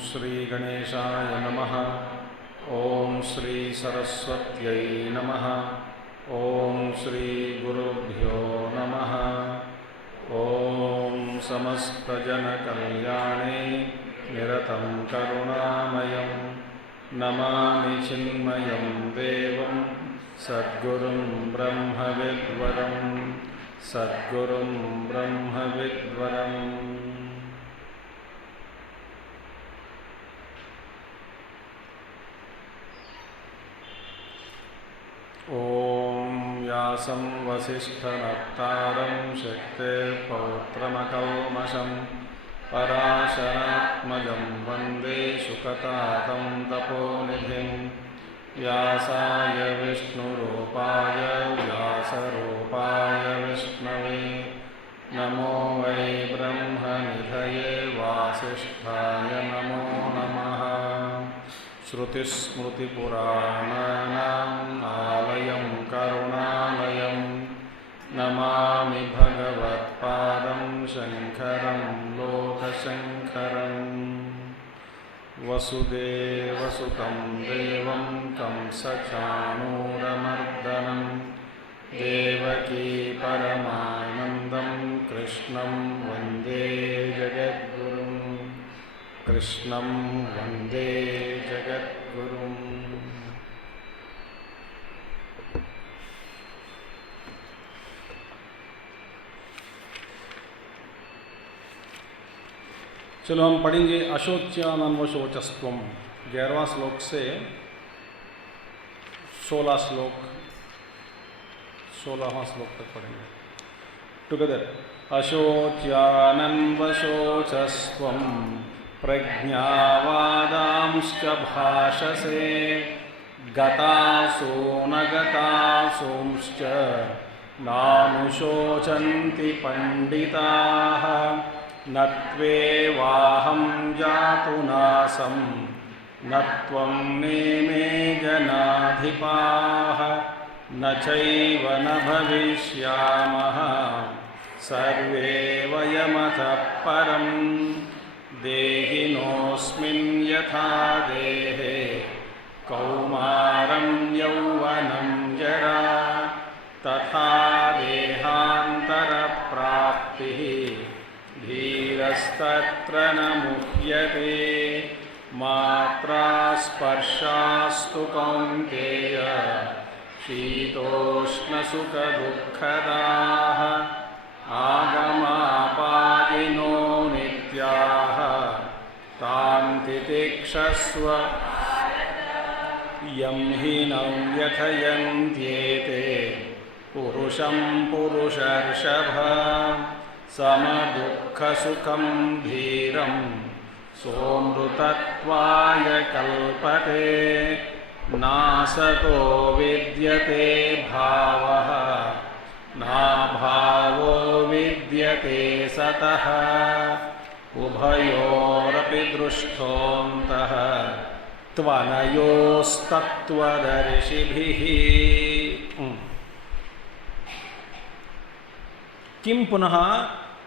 श्री गणेशाय नमः। ओम श्री सरस्वत्यै नमः। ओम श्री गुरुभ्यो नमः। ओम समस्तजनकल्याणे निरतं करुणामयं नमामि चिन्मयं देवं सद्गुरुं ब्रह्मविद्वरं सद्गुरुं ब्रह्मविद्वरम्। ओम व्यासं वसिष्ठनप्तारं शक्तिर्पौत्रमकल्मषं पराशरात्मजं वन्दे शुकतातं तपोनिधिं। व्यासाय विष्णुरूपाय व्यासरूपाय विष्णवे नमो वै ब्रह्मनिधये वासिष्ठाय नमो नमः। श्रुतिस्मृतिपुराणानाम् आलयं करुणालयं नमामि भगवत्पादं शङ्करं लोकशङ्करम्। वसुदेवसुतं देवं कंसचाणूरमर्दनं देवकी परमानन्दं कृष्णं वन्दे जगद्गुरुं कृष्णं वन्दे जगद्गुरुम्। चलो हम पढ़ेंगे अशोच्यानन्वशोचस्त्वम 11वां श्लोक से 16वां श्लोक तक पढ़ेंगे टुगेदर। अशोच्यानन्वशोचस्त्वम प्रज्ञावादांश्च भाषसे गतासो न गतासोंश्च नानुशोचन्ति पंडिताः न त्वेवाहं जातु नासं न त्वं नेमे जनाधिपाः न चैव न भविष्यामः सर्वे वयमतः परम्। देहिनोऽस्मिन् यथा देहे कौमारं यौवनं जरा तथा देहान्तरप्राप्तिः धीरस्तत्र न मुह्यते। मात्रा स्पर्शास्तु कौन्तेय शीतोष्णसुखदुःखदाः आगमापायिनो नित्याः तान् तितिक्षस्व यं हि न व्यथयन्त्येते पुरुषं पुरुषर्षभ। समदुःखसुखं धीरं सोऽमृतत्वाय कल्पते नासतो विद्यते भावः नाभावो विद्यते सतः उभयोरपि दृष्टोऽन्तः त्वनयोस्तत्त्वदर्शिभिः। किं पुनः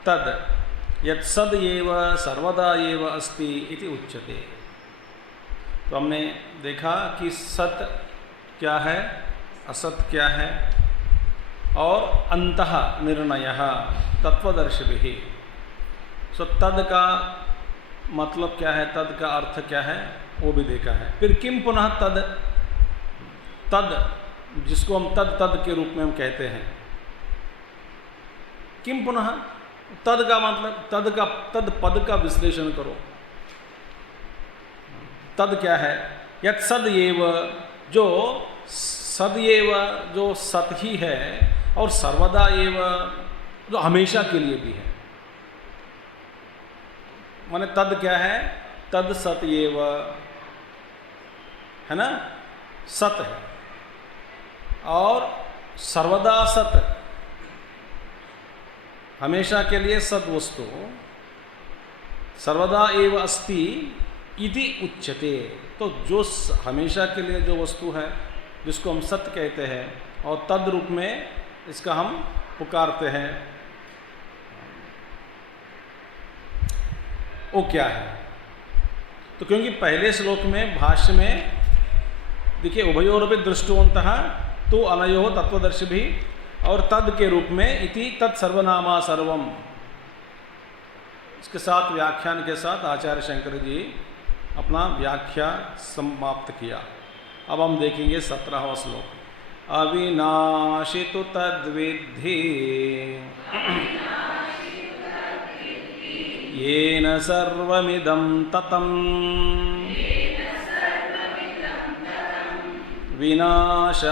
तद यत्सद एव सर्वदा एव अस्ति इति उच्यते। तो हमने देखा कि सत क्या है, असत क्या है और अंतः निर्णयः तत्वदर्शिभिः। सो तद का मतलब क्या है, तद का अर्थ क्या है वो भी देखा है। फिर किम पुनः तद, तद जिसको हम तद तद के रूप में हम कहते हैं। किम पुनः तद का मतलब, तद पद का विश्लेषण करो। तद क्या है? यत् सद एव, जो सदैव जो सत ही है और सर्वदा एव जो हमेशा के लिए भी है। माने तद क्या है? तद सत एव है ना, सत है। और सर्वदा सत, हमेशा के लिए सत वस्तु, सर्वदा एव अस्ति इति उच्यते। तो जो हमेशा के लिए जो वस्तु है जिसको हम सत्य कहते हैं और तद रूप में इसका हम पुकारते हैं, वो क्या है? तो क्योंकि पहले श्लोक में भाष्य में देखिए उभयोरपि दृष्टवन्तः तो अनयो तत्वदर्शी भी और तद के रूप में इति तत् सर्वनामा सर्वम, इसके साथ व्याख्यान के साथ आचार्य शंकर जी अपना व्याख्या समाप्त किया। अब हम देखेंगे 17वां श्लोक। अविनाशी तु तद्विद्धि येन सर्वमिदं ततं विनाशमव्ययस्यास्य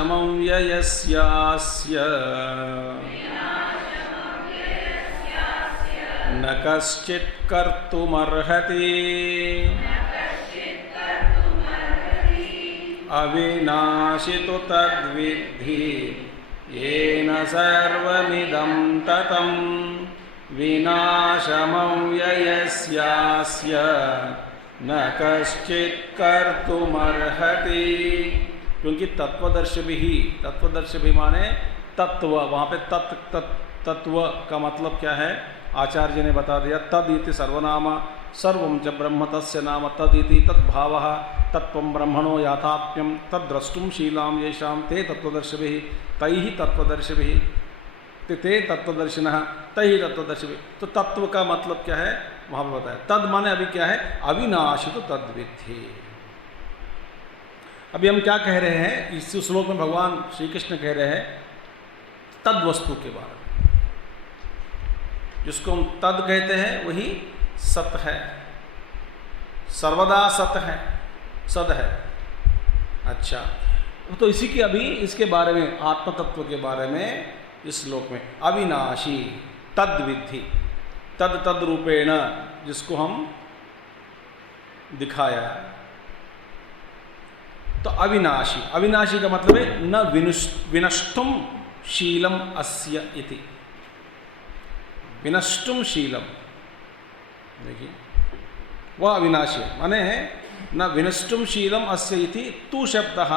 न कश्चित् कर्तुमर्हति। अविनाशी तु तद्विद्धि येन सर्वमिदं ततं विनाशमव्ययस्यास्य न कश्चित् कर्तुमर्हति। क्योंकि तत्वदर्शी भी, तत्वदर्शी भी माने तत्व, वहाँ पे तत्व का मतलब क्या है आचार्य जी ने बता दिया। तद इति सर्वनाम सर्वं च ब्रह्म तस्य नाम तद इति तद्भावः तत्त्वं ब्रह्मणो याथात्म्यं तद्द्रष्टुं शीलां येषां ते तत्वदर्शिभिः तैः तत्वदर्शिभिः ते तत्वदर्शिनः तैः तत्वदर्शिभिः। तो तत्व का मतलब क्या है वहाँ पर बताया। तद माने अभी क्या है? अविनाशी तो तद्विद्धि। अभी हम क्या कह रहे हैं इस श्लोक में? भगवान श्री कृष्ण कह रहे हैं तद वस्तु के बारे में। जिसको हम तद कहते हैं वही सत है, सर्वदा सत है, सद है। अच्छा, तो इसी के अभी इसके बारे में, आत्म तत्व के बारे में इस श्लोक में अविनाशी तद विद्धि, तद रूपेण जिसको हम दिखाया। तो अविनाशी, अविनाशी का मतलब है न विनष्टुम शीलम अस्य इति। विनष्टुम शीलम, देखिए वह अविनाशी माने न विनष्टुम शीलम अस्य इति तु शब्दः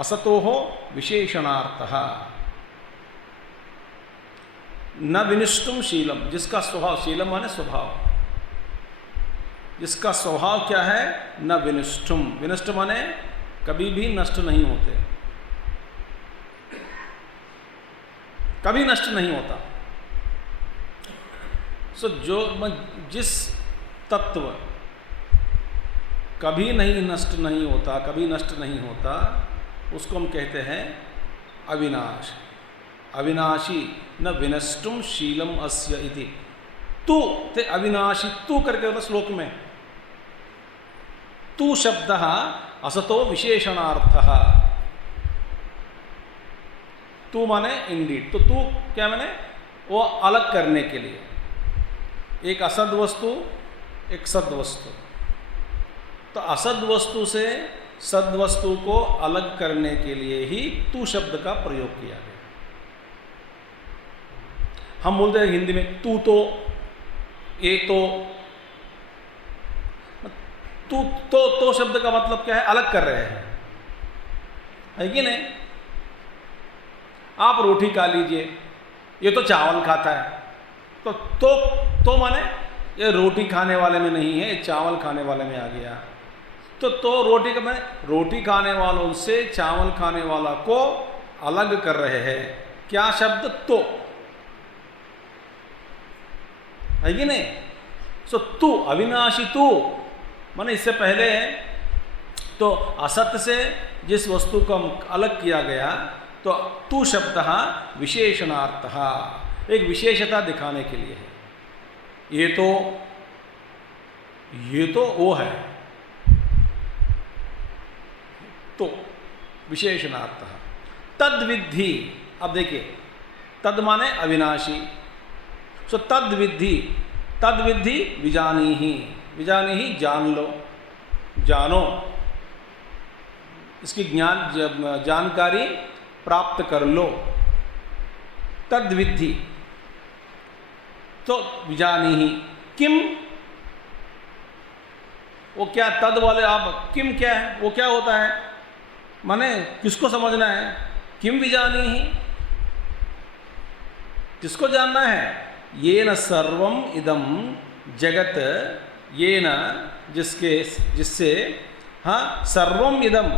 असतोः विशेषणार्थः। न विनष्टुम शीलम, जिसका स्वभाव, शीलम माने स्वभाव, जिसका स्वभाव क्या है? न विनष्टुम, विनष्ट माने कभी भी नष्ट नहीं होते, कभी नष्ट नहीं होता। सो जो जिस तत्व कभी नहीं नष्ट नहीं होता, कभी नष्ट नहीं होता, उसको हम कहते हैं अविनाश। अविनाशी न विनष्टुम शीलम अस्य इति। तू ते अविनाशी, तू करके होता श्लोक में। तू शब्दः असतो विशेषणार्थः। तू माने इंडीड, तो तू क्या माने? वो अलग करने के लिए, एक असद वस्तु एक सद वस्तु। तो असद वस्तु से सद वस्तु को अलग करने के लिए ही तू शब्द का प्रयोग किया गया। हम बोलते हैं हिंदी में तू तो, ये तो। तो शब्द का मतलब क्या है? अलग कर रहे हैं, है कि नहीं? आप रोटी खा लीजिए, ये तो चावल खाता है। तो माने ये रोटी खाने वाले में नहीं है, चावल खाने वाले में आ गया। तो रोटी का मैं, रोटी खाने वालों से चावल खाने वाला को अलग कर रहे हैं। क्या शब्द? तो, है कि नहीं? सो तू अविनाशी, तू माने इससे पहले तो असत से जिस वस्तु को अलग किया गया, तो तू शब्द विशेषणार्थः, एक विशेषता दिखाने के लिए है। ये तो वो है, तो विशेषणार्थः। तद विद्धि, अब देखिए तद माने अविनाशी, सो तद विद्धि, तद विद्धि विजानीहि, विजानीहि जान लो, जानो, इसकी जानकारी प्राप्त कर लो, तद विद्धि। तो विजानीहि किम, वो क्या तद वाले, आप किम क्या है, वो क्या होता है, माने किसको समझना है, किम विजानीहि, किसको जानना है, ये न सर्वम इदम जगत, ये न जिसके, जिससे, हाँ सर्वम इदम,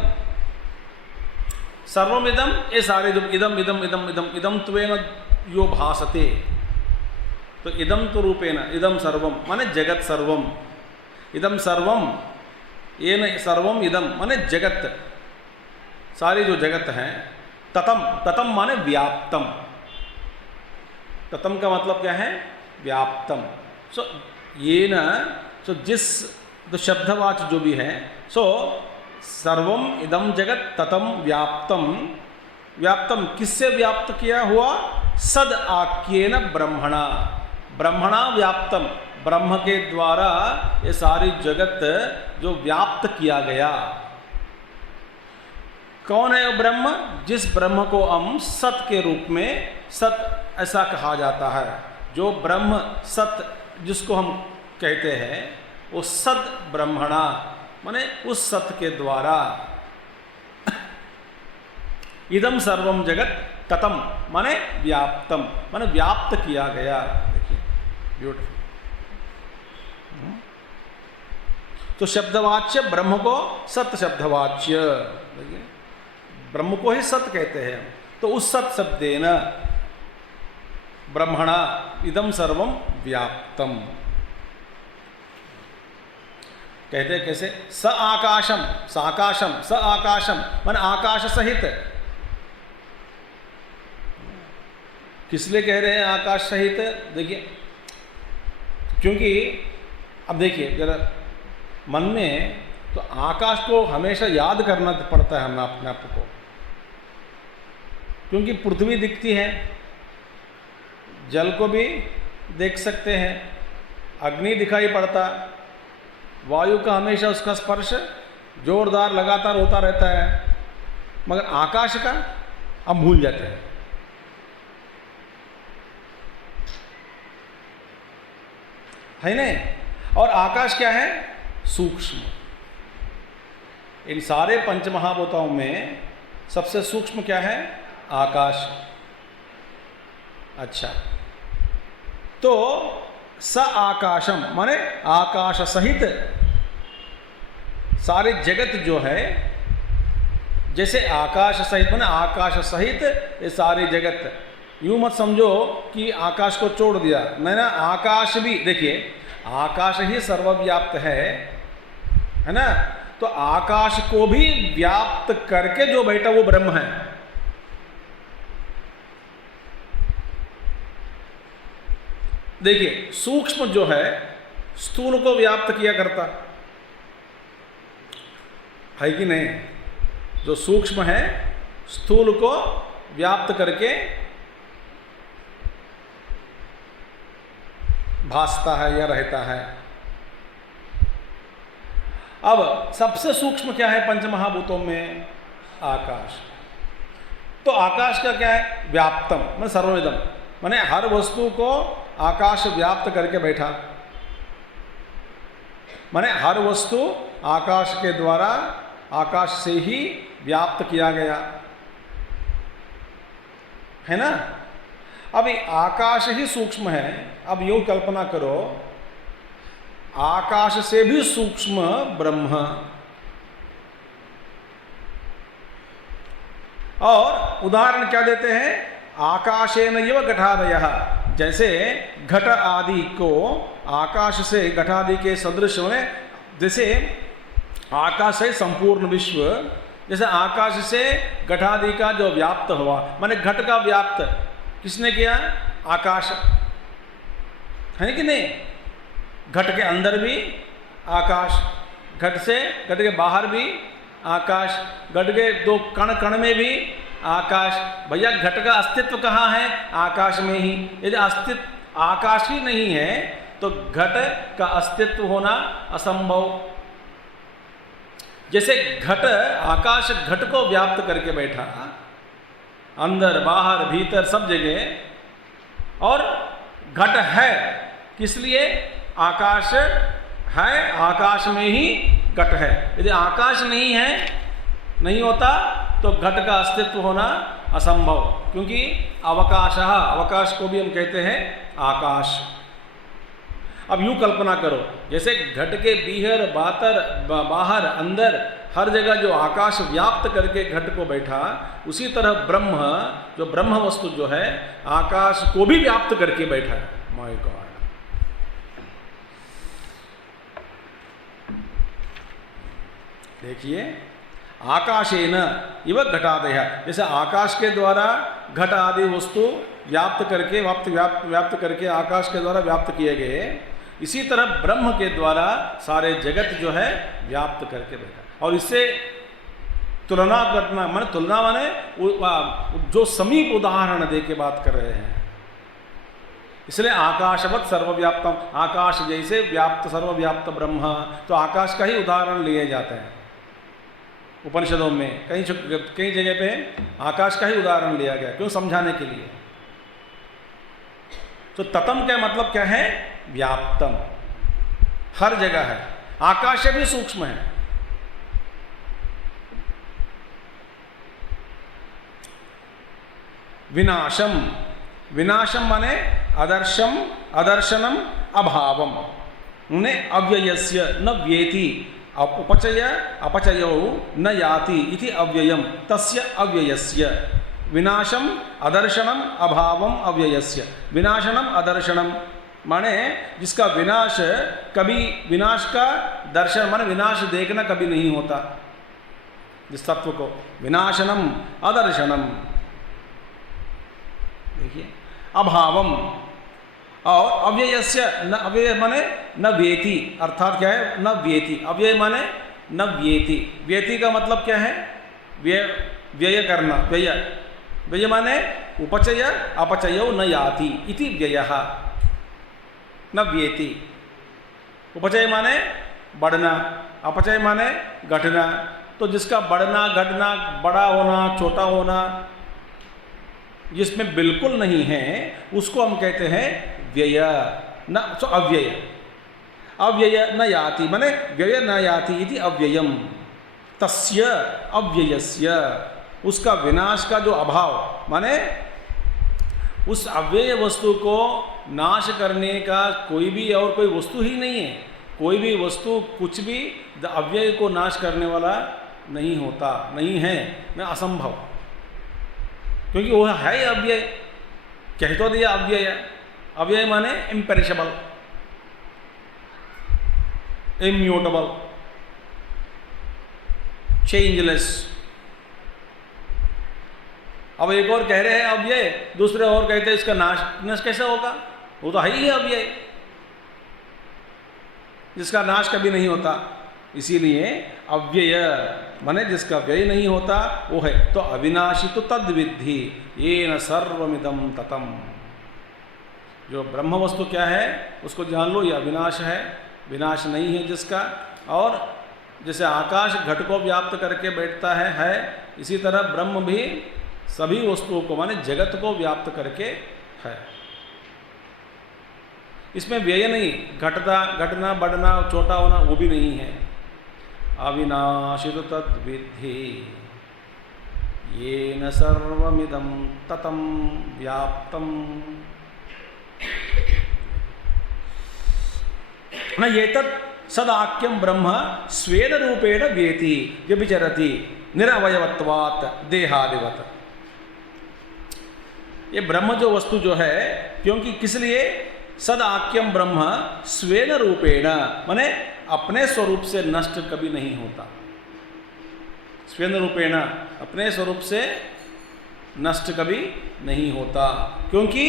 सर्वम इदम, ये सारे जो इदम इदम इदम इदम इदम त्वेन यो भासते, तो इदम तो रूपेण इदम सर्वम माने जगत सर्वम, इदम सर्वम ये न सर्वम इदम माने जगत, सारी जो जगत हैं, ततम, ततम माने व्याप्तम, ततम का मतलब क्या है, व्याप्तम। सो ये न, सो जिस, तो शब्दवाच जो भी है, सो सर्वम इदम जगत ततम व्याप्तम, व्याप्तम किससे व्याप्त किया हुआ, सद आख्येन ब्रह्मणा, ब्रह्मणा व्याप्तम, ब्रह्म के द्वारा ये सारी जगत जो व्याप्त किया गया। कौन है वो ब्रह्म, जिस ब्रह्म को हम सत के रूप में, सत ऐसा कहा जाता है, जो ब्रह्म सत जिसको हम कहते हैं, वो सत ब्रह्मणा माने उस सत के द्वारा, इदम सर्वम जगत ततम माने व्याप्तम माने व्याप्त किया गया। देखिए ब्यूटीफुल। तो शब्दवाच्य ब्रह्म को सत शब्दवाच्य, देखिए ब्रह्म को ही सत कहते हैं, तो उस सत शब्देन ब्रह्मणा इदम सर्वम व्याप्तम, कहते हैं कैसे, स आकाशम, स आकाशम, स आकाशम माने आकाश सहित, किस लिए कह रहे हैं आकाश सहित, देखिए क्योंकि अब देखिए जरा मन में, तो आकाश को हमेशा याद करना पड़ता है हमें अपने आप को, क्योंकि पृथ्वी दिखती है, जल को भी देख सकते हैं, अग्नि दिखाई पड़ता, वायु का हमेशा उसका स्पर्श जोरदार लगातार होता रहता है, मगर आकाश का हम भूल जाते हैं। है नहीं, और आकाश क्या है, सूक्ष्म। इन सारे पंचमहाभूतों में सबसे सूक्ष्म क्या है, आकाश। अच्छा, तो स आकाशम माने आकाश सहित सारी जगत जो है, जैसे आकाश सहित माने आकाश सहित ये सारी जगत, यूं मत समझो कि आकाश को छोड़ दिया, नहीं ना, आकाश भी देखिए, आकाश ही सर्वव्याप्त है ना, तो आकाश को भी व्याप्त करके जो बैठा वो ब्रह्म है। देखिए सूक्ष्म जो है स्थूल को व्याप्त किया करता है कि नहीं, जो सूक्ष्म है स्थूल को व्याप्त करके भासता है या रहता है। अब सबसे सूक्ष्म क्या है पंचमहाभूतों में, आकाश। तो आकाश का क्या है, व्याप्तम माने सर्वविदम, माने हर वस्तु को आकाश व्याप्त करके बैठा, माने हर वस्तु आकाश के द्वारा, आकाश से ही व्याप्त किया गया है ना। अभी आकाश ही सूक्ष्म है, अब यूं कल्पना करो आकाश से भी सूक्ष्म ब्रह्म, और उदाहरण क्या देते हैं, आकाशेन एव घटादयः, जैसे घट आदि को आकाश से, घट आदि के सदृश में, जैसे आकाश है संपूर्ण विश्व, जैसे आकाश से घट आदि का जो व्याप्त हुआ, माने घट का व्याप्त किसने किया, आकाश है कि नहीं। घट के अंदर भी आकाश, घट से, घट के बाहर भी आकाश, घट के दो कण कण में भी आकाश, भैया घट का अस्तित्व कहाँ है? आकाश में ही। यदि अस्तित्व आकाश ही नहीं है तो घट का अस्तित्व होना असंभव। जैसे घट, आकाश घट को व्याप्त करके बैठा, अंदर बाहर भीतर सब जगह, और घट है किस लिए? आकाश है, आकाश में ही घट है। यदि आकाश नहीं है, नहीं होता, तो घट का अस्तित्व होना असंभव, क्योंकि अवकाश, अवकाश को भी हम कहते हैं आकाश। अब यूं कल्पना करो, जैसे घट के बीहर बाहर अंदर हर जगह जो आकाश व्याप्त करके घट को बैठा, उसी तरह ब्रह्म, जो ब्रह्म वस्तु जो है, आकाश को भी व्याप्त करके बैठा है। My God. देखिए, आकाशेन इव घटादय, जैसे आकाश के द्वारा घट आदि वस्तु व्याप्त करके आकाश के द्वारा व्याप्त किए गए, इसी तरह ब्रह्म के द्वारा सारे जगत जो है व्याप्त करके बैठा। और इससे तुलना करना, माने तुलना माने जो समीप उदाहरण दे के बात कर रहे हैं। इसलिए आकाशवत सर्वव्याप्तम, आकाश जैसे व्याप्त सर्वव्याप्त ब्रह्म, तो आकाश का ही उदाहरण लिए जाते हैं उपनिषदों में। कई जगह पे आकाश का ही उदाहरण लिया गया, क्यों? समझाने के लिए। तो ततम का मतलब क्या है? व्याप्तम, हर जगह है। आकाश से भी सूक्ष्म है। विनाशम, विनाशम माने अदर्शम, अदर्शनम, अभावम, उन्हें अव्ययस्य न व्येति, उपचय अपचयो न याति इति अव्ययम तस्य अव्ययस्य। विनाशम अदर्शनम अभावम अव्ययस्य। विनाशनम अदर्शनम माने जिसका विनाश, कभी विनाश का दर्शन माने विनाश देखना कभी नहीं होता, जिस तत्व को। विनाशनम अदर्शनम, देखिए, अभावम, और अव्ययस्य न, अव्यय माने न व्येति, अर्थात क्या है? न व्येति। अव्यय माने न व्येति। व्येति का मतलब क्या है? व्यय करना। व्यय माने उपचय अपचयो न याति इति व्ययः न व्येति। उपचय माने बढ़ना, अपचय माने घटना। तो जिसका बढ़ना घटना, बड़ा होना छोटा होना जिसमें बिल्कुल नहीं है, उसको हम कहते हैं व्यय, न तो अव्यय। अव्यय न याति माने व्यय न याति इति अव्ययम तस्य अव्ययस्य। उसका विनाश का जो अभाव माने उस अव्यय वस्तु को नाश करने का कोई भी और कोई वस्तु ही नहीं है। कोई भी वस्तु, कुछ भी अव्यय को नाश करने वाला नहीं होता, नहीं है, मैं असंभव, क्योंकि वो है अव्यय। कह तो दिया अव्यय। अव्यय माने इम्पेरिशबल, इम्यूटेबल, चेंजलेस। अब एक और कह रहे हैं अव्यय, दूसरे और कहते हैं इसका नाश कैसे होगा? वो तो है ही अव्यय, जिसका नाश कभी नहीं होता। इसीलिए अव्यय माने जिसका व्यय नहीं होता वो है। तो अविनाशी तो तद विद्धि येन सर्वमिदं ततम। जो ब्रह्म वस्तु क्या है उसको जान लो, यह अविनाश है, विनाश नहीं है जिसका। और जैसे आकाश घट को व्याप्त करके बैठता है, इसी तरह ब्रह्म भी सभी वस्तुओं को माने जगत को व्याप्त करके है। इसमें व्यय नहीं, घटना बढ़ना छोटा होना वो भी नहीं है। अविनाशी तो तद विद्धि येन सर्वमिदं ततं व्याप्तम्। न एतत् सदाख्यं ब्रह्म स्वेन रूपेण व्येति व्यभिचरति निरवयवत्वात् देहादिवत्। ये ब्रह्म जो वस्तु जो है, क्योंकि किस लिए? सदाख्यम ब्रह्म स्वेन रूपेण माने अपने स्वरूप से नष्ट कभी नहीं होता। स्वेन रूपेण अपने स्वरूप से नष्ट कभी नहीं होता, क्योंकि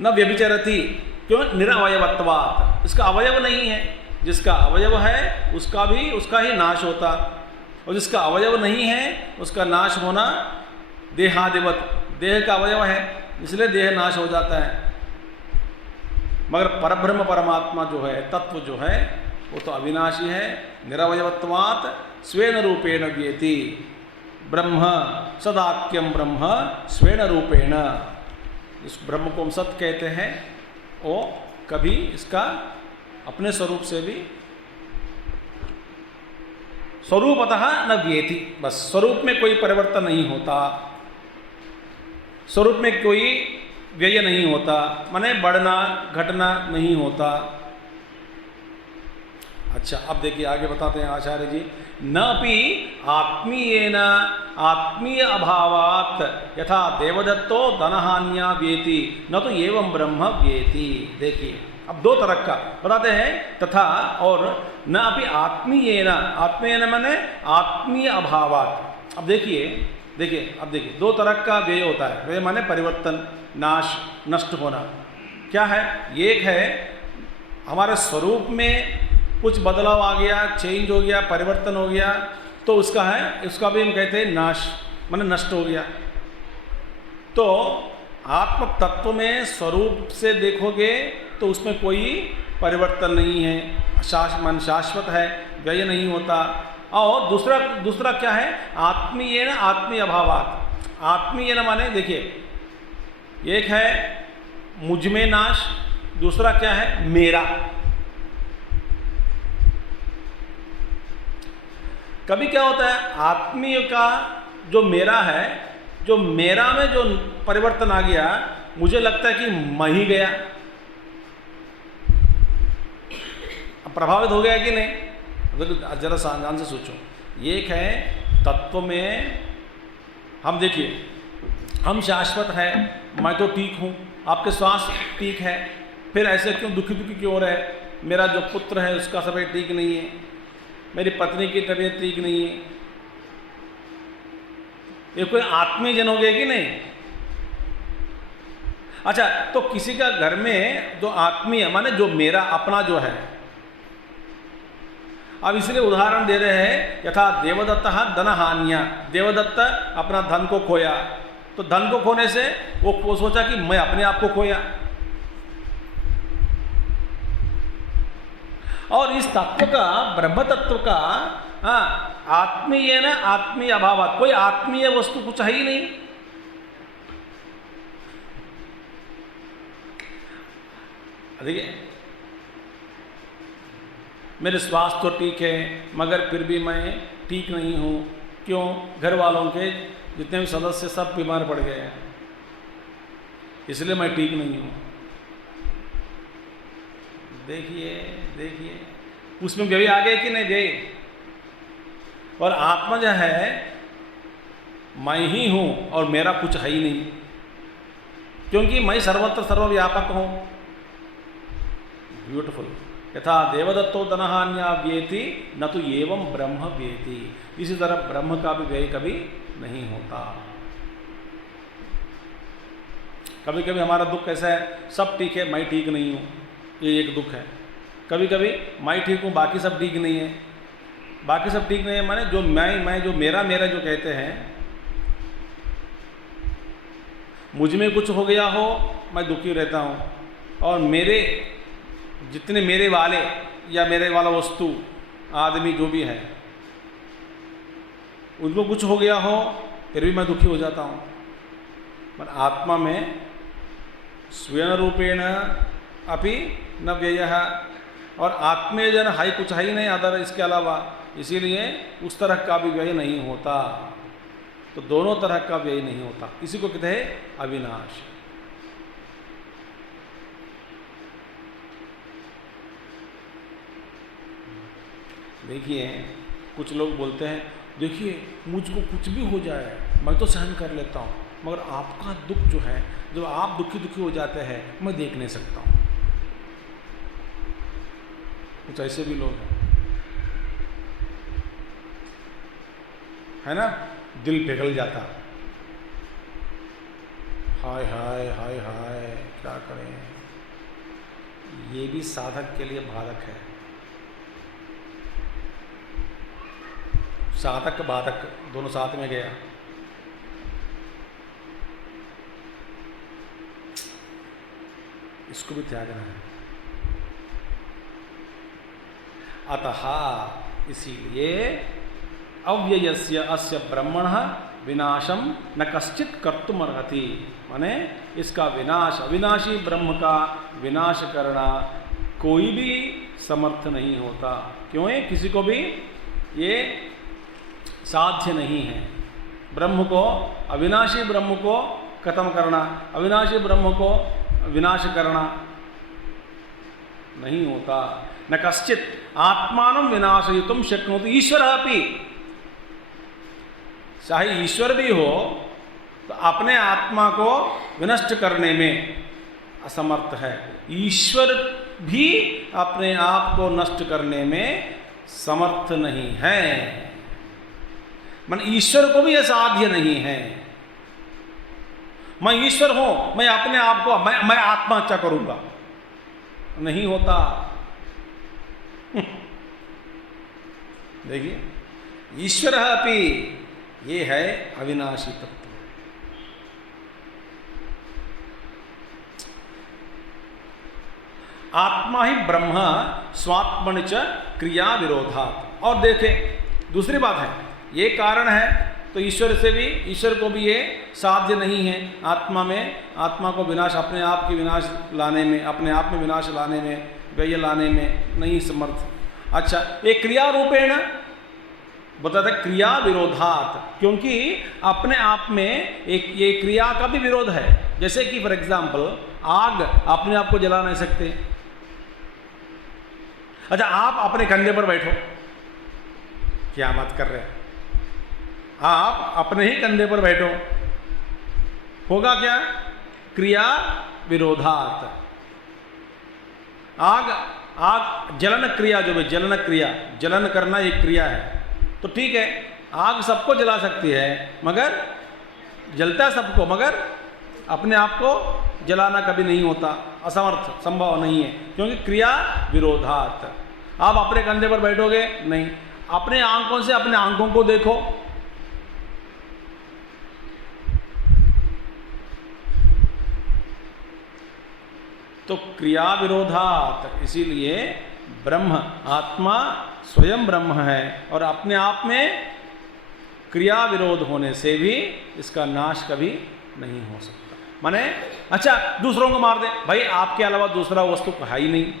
न व्यभिचरति, क्यों? निरवयवत्वात्, इसका अवयव नहीं है। जिसका अवयव है उसका ही नाश होता, और जिसका अवयव नहीं है उसका नाश होना देहादिवत, देह का अवयव है इसलिए देह नाश हो जाता है। मगर परब्रह्म परमात्मा जो है, तत्व जो है, वो तो अविनाशी है। निरवयवत्वात् स्वेन रूपेण व्येति, ब्रह्म सदाख्यम ब्रह्म स्वेन रूपेण। इस ब्रह्म को हम सत्य कहते हैं, वो कभी इसका अपने स्वरूप से भी स्वरूपतः न व्येति, बस स्वरूप में कोई परिवर्तन नहीं होता, स्वरूप में कोई व्यय नहीं होता, माने बढ़ना घटना नहीं होता। अच्छा, अब देखिए आगे बताते हैं आचार्य जी, न अपि आत्मीयेन आत्मीय अभावात् यथा देवदत्तो धनहान्या व्येति न तो एवं ब्रह्म व्येति। देखिए अब दो तरह का बताते हैं, तथा और न अपि आत्मीयेन, आत्मीयेन माने आत्मीय अभावात्। अब देखिए अब देखिए दो तरह का व्यय होता है। व्यय माने परिवर्तन, नाश, नष्ट होना। क्या है? एक है हमारे स्वरूप में कुछ बदलाव आ गया, चेंज हो गया, परिवर्तन हो गया, तो उसका है, उसका भी हम कहते हैं नाश, माने नष्ट हो गया। तो आत्म तत्व में स्वरूप से देखोगे तो उसमें कोई परिवर्तन नहीं है, शाश्वत है, व्यय नहीं होता। और दूसरा क्या है? आत्मीय न आत्मीय अभावात। आत्मीय न माने देखिए एक है मुझ में नाश, दूसरा क्या है? मेरा। कभी क्या होता है, आत्मीय का जो मेरा है, जो मेरा में जो परिवर्तन आ गया, मुझे लगता है कि मैं ही गया। अब प्रभावित हो गया कि नहीं? जरा ध्यान से सोचो। एक है तत्व में हम देखिए, हम शाश्वत है, मैं तो ठीक हूँ, आपके स्वास्थ्य ठीक है, फिर ऐसे क्यों दुखी क्यों हो रहे? मेरा जो पुत्र है उसका समय ठीक नहीं है, मेरी पत्नी की तबीयत ठीक नहीं है। ये कोई आत्मीय जन हो गए कि नहीं? अच्छा, तो किसी का घर में जो आत्मीय माने जो मेरा अपना जो है, अब इसलिए उदाहरण दे रहे हैं, यथा देवदत्त धनहान्या, देवदत्त अपना धन को खोया, तो धन को खोने से वो सोचा कि मैं अपने आप को खोया। और इस तत्व का, ब्रह्म तत्व का आत्मीय न आत्मीय अभाव, कोई आत्मीय वस्तु कुछ है ही नहीं। देखिए मेरे स्वास्थ्य तो ठीक है, मगर फिर भी मैं ठीक नहीं हूँ। क्यों? घर वालों के जितने भी सदस्य सब बीमार पड़ गए हैं, इसलिए मैं ठीक नहीं हूँ। देखिए उसमें व्यय आ गए कि नहीं व्यय? और आत्मा जो है मैं ही हूँ और मेरा कुछ है ही नहीं, क्योंकि मैं सर्वत्र सर्वव्यापक हूँ। ब्यूटीफुल। यथा देवदत्तो धनहान्या व्येति न तो एवं ब्रह्म व्येति। इसी तरह ब्रह्म का भी व्यय कभी नहीं होता। कभी कभी हमारा दुख कैसा है, सब ठीक है मैं ठीक नहीं हूँ, ये एक दुख है। कभी कभी मैं ठीक हूँ बाकी सब ठीक नहीं है। बाकी सब ठीक नहीं है माने जो मैं जो मेरा जो कहते हैं, मुझ में कुछ हो गया हो मैं दुखी रहता हूँ, और मेरे जितने मेरे वाले या मेरे वाला वस्तु आदमी जो भी है उनको कुछ हो गया हो फिर भी मैं दुखी हो जाता हूँ। पर आत्मा में स्वयं रूपेण अपि न व्ययः, और आत्मीय जन है कुछ है ही नहीं अदर इसके अलावा, इसीलिए उस तरह का भी व्यय नहीं होता। तो दोनों तरह का व्यय नहीं होता, इसी को कहते हैं अविनाश। देखिए कुछ लोग बोलते हैं देखिए मुझको कुछ भी हो जाए मैं तो सहन कर लेता हूँ, मगर आपका दुख जो है, जब आप दुखी हो जाते हैं मैं देख नहीं सकता हूँ। कुछ ऐसे भी लोग हैं, है ना, दिल पिघल जाता। हाय हाय हाय हाय क्या करें। ये भी साधक के लिए बाधक है। साधक बाधक दोनों साथ में गया। इसको भी त्यागना है। अतः इसीलिए अव्ययस्य अस्य ब्रह्मणः विनाशम न कश्चित कर्तुमर्हति, माने इसका विनाश, अविनाशी ब्रह्म का विनाश करना कोई भी समर्थ नहीं होता। क्यों है? किसी को भी ये साध्य नहीं है। ब्रह्म को, अविनाशी ब्रह्म को खत्म करना, अविनाशी ब्रह्म को विनाश करना नहीं होता। न कश्चित आत्मानं विनाशयितुं शक्नोति ईश्वरः अपि, चाहे ईश्वर भी हो तो अपने आत्मा को विनष्ट करने में असमर्थ है। ईश्वर भी अपने आप को नष्ट करने में समर्थ नहीं है। मन ईश्वर को भी यह साध्य नहीं है। मैं ईश्वर हूं, मैं अपने आप को मैं आत्महत्या करूंगा, नहीं होता। देखिए, ईश्वर अपि, ये है अविनाशी तत्व। आत्मा ही ब्रह्म स्वात्मनि च क्रिया विरोधात्। और देखें दूसरी बात है, ये कारण है तो ईश्वर से भी, ईश्वर को भी ये साध्य नहीं है आत्मा में, आत्मा को विनाश, अपने आप की विनाश लाने में, अपने आप में विनाश लाने में, व्यय लाने में नहीं समर्थ। अच्छा, ये क्रिया रूपेण बताते क्रिया विरोधात्, क्योंकि अपने आप में एक ये क्रिया का भी विरोध है। जैसे कि फॉर एग्जाम्पल आग अपने आप को जला नहीं सकते। अच्छा, आप अपने कंधे पर बैठो, क्या बात कर रहे हैं, आप अपने ही कंधे पर बैठो, होगा क्या? क्रिया विरोधात्। आग जलन क्रिया, जो है जलन क्रिया, जलन करना एक क्रिया है, तो ठीक है, आग सबको जला सकती है, मगर जलता है सबको, मगर अपने आप को जलाना कभी नहीं होता, असमर्थ, संभव नहीं है, क्योंकि क्रिया विरोधात्। आप अपने कंधे पर बैठोगे नहीं, अपने आंखों से अपने आंखों को देखो, तो क्रिया विरोधात्। इसीलिए ब्रह्म, आत्मा स्वयं ब्रह्म है और अपने आप में क्रिया विरोध होने से भी इसका नाश कभी नहीं हो सकता। माने अच्छा, दूसरों को मार दे, भाई आपके अलावा दूसरा वस्तु है ही नहीं,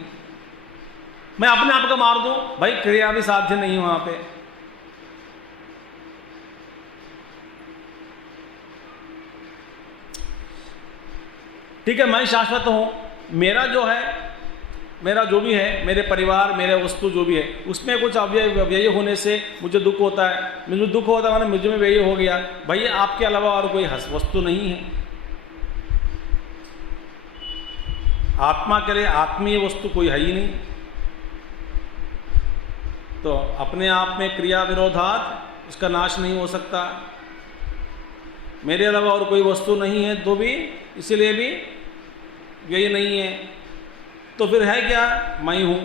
मैं अपने आप को मार दूं, भाई क्रिया भी साध्य नहीं वहां पे। ठीक है, मैं शाश्वत हूं, मेरा जो है, मेरा जो भी है, मेरे परिवार, मेरे वस्तु जो भी है, उसमें कुछ व्यय होने से मुझे दुख होता है, मुझे दुख होता है माने मुझे में व्यय हो गया, भाई आपके अलावा और कोई वस्तु नहीं है। आत्मा के लिए आत्मीय वस्तु कोई है ही नहीं, तो अपने आप में क्रिया विरोधात् उसका नाश नहीं हो सकता। मेरे अलावा और कोई वस्तु नहीं है तो भी, इसीलिए भी व्यय नहीं है, तो फिर है क्या? मैं हूं।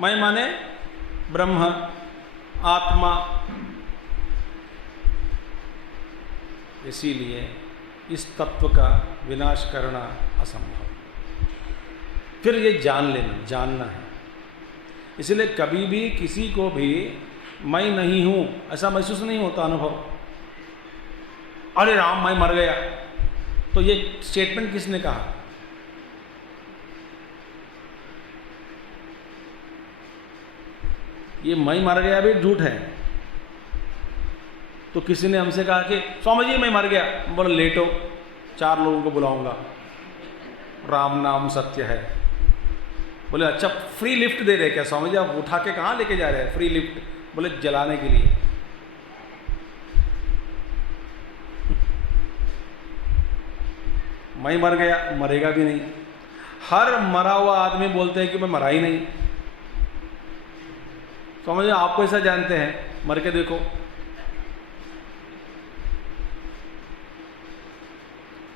मैं माने ब्रह्म, आत्मा। इसीलिए इस तत्व का विनाश करना असंभव। फिर ये जान लेना, जानना है। इसलिए कभी भी किसी को भी मैं नहीं हूं ऐसा महसूस नहीं होता अनुभव। अरे राम, मैं मर गया, तो ये स्टेटमेंट किसने कहा? ये मैं मर गया भी झूठ है। तो किसी ने हमसे कहा कि स्वामी जी मैं मर गया, बोले लेटो, 4 लोगों को बुलाऊंगा, राम नाम सत्य है। बोले अच्छा, फ्री लिफ्ट दे रहे क्या स्वामी जी? आप उठा के कहाँ लेके जा रहे हैं फ्री लिफ्ट? बोले जलाने के लिए। मैं मर गया, मरेगा भी नहीं। हर मरा हुआ आदमी बोलते हैं कि मैं मरा ही नहीं। स्वामी जी आपको ऐसा जानते हैं, मर के देखो।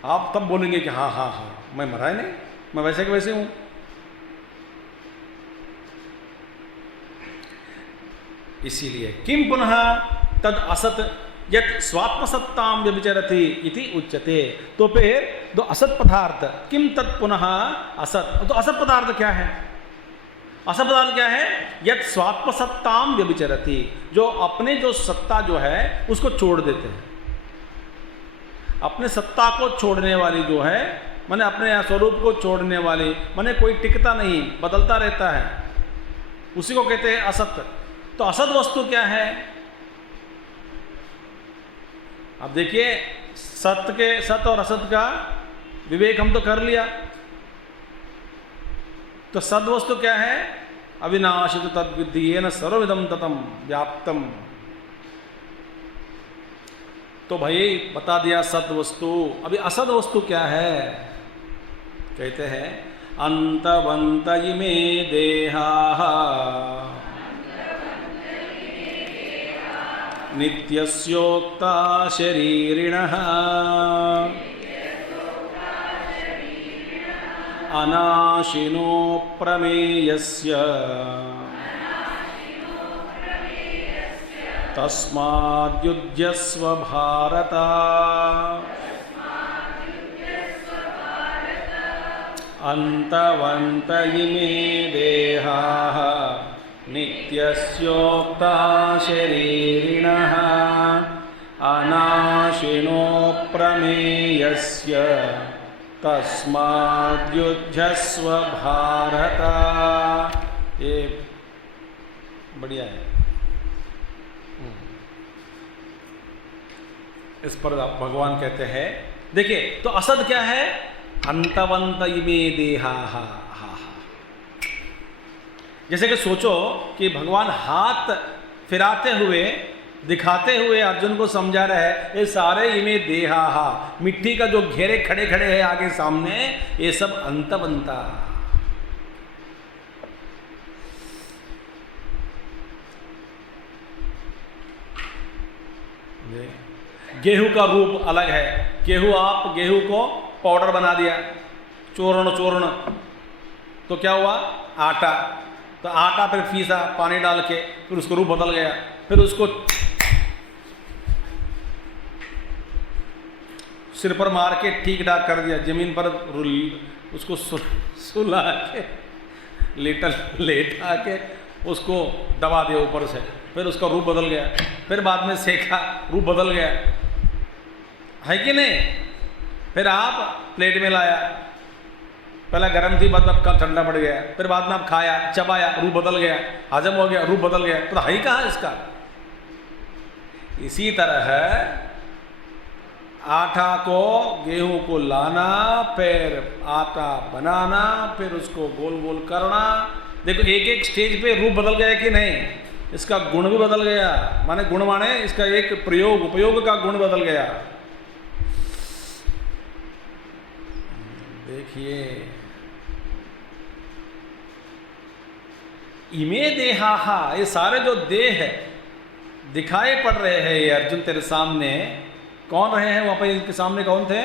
आप तब बोलेंगे कि हाँ हाँ हाँ मैं मरा ही नहीं, मैं वैसे के वैसे हूं। इसीलिए किम पुनः तद असत यत् स्वात्मसत्तां व्यभिचरति इति उच्यते। तो फिर दो असत पदार्थ किम तत् पुनः असत, तो असत पदार्थ क्या है? असत पदार्थ क्या है? यत् स्वात्मसत्तां व्यभिचरति, जो अपने जो सत्ता जो है उसको छोड़ देते हैं। अपने सत्ता को छोड़ने वाली जो है, माने अपने स्वरूप को छोड़ने वाली, माने कोई टिकता नहीं, बदलता रहता है, उसी को कहते हैं असत। तो असत वस्तु क्या है? अब देखिए, सत और असत का विवेक हम तो कर लिया। तो सद वस्तु क्या है? अविनाशित तद्विद्धि येन सर्वविदं ततं व्याप्तम। तो भाई बता दिया सद वस्तु। अभी असद वस्तु क्या है? कहते हैं अंतवंत इमे देहाः नित्यस्योक्ता शरीरिणः अनाशिनो प्रमेयस्य तस्माद्युध्यस्व भारत। अंतवंत इमे देहाः नित्यस्योक्ता शरीरिणः अनाशिनो प्रमेयस्य तस्माद्युध्यस्व भारत। ये बढ़िया है। इस पर भगवान कहते हैं, देखिए तो असद क्या है? अंतवंत इमे देहाः। जैसे कि सोचो कि भगवान हाथ फिराते हुए दिखाते हुए अर्जुन को समझा रहे हैं, ये सारे इमे देहाः, मिट्टी का जो घेरे खड़े खड़े हैं आगे सामने, ये सब अंतवंता। गेहूं का रूप अलग है। गेहूं को पाउडर बना दिया, चूर्ण, तो क्या हुआ? आटा। तो आटा फिर पीसा पानी डाल के, फिर उसको रूप बदल गया। फिर उसको सिर पर मार के ठीक ठाक कर दिया, जमीन पर उसको सुला के लेटा के उसको दबा दिया ऊपर से, फिर उसका रूप बदल गया। फिर बाद में सेका, रूप बदल गया, है कि नहीं? फिर आप प्लेट में लाया, पहले गर्म थी, बाद में ठंडा पड़ गया, फिर बाद में आप खाया, चबाया, रूप बदल गया, हजम हो गया, रूप बदल गया। तो है ही कहाँ इसका? इसी तरह आटा को, गेहूं को लाना, फिर आटा बनाना, फिर उसको गोल गोल करना। देखो एक एक स्टेज पे रूप बदल गया कि नहीं? इसका गुण भी बदल गया। माने गुण माने इसका एक प्रयोग, उपयोग का गुण बदल गया। देखिए, इमे देहाः, ये सारे जो देह है दिखाई पड़ रहे हैं ये अर्जुन तेरे सामने, कौन रहे हैं वहां पर? इनके सामने कौन थे?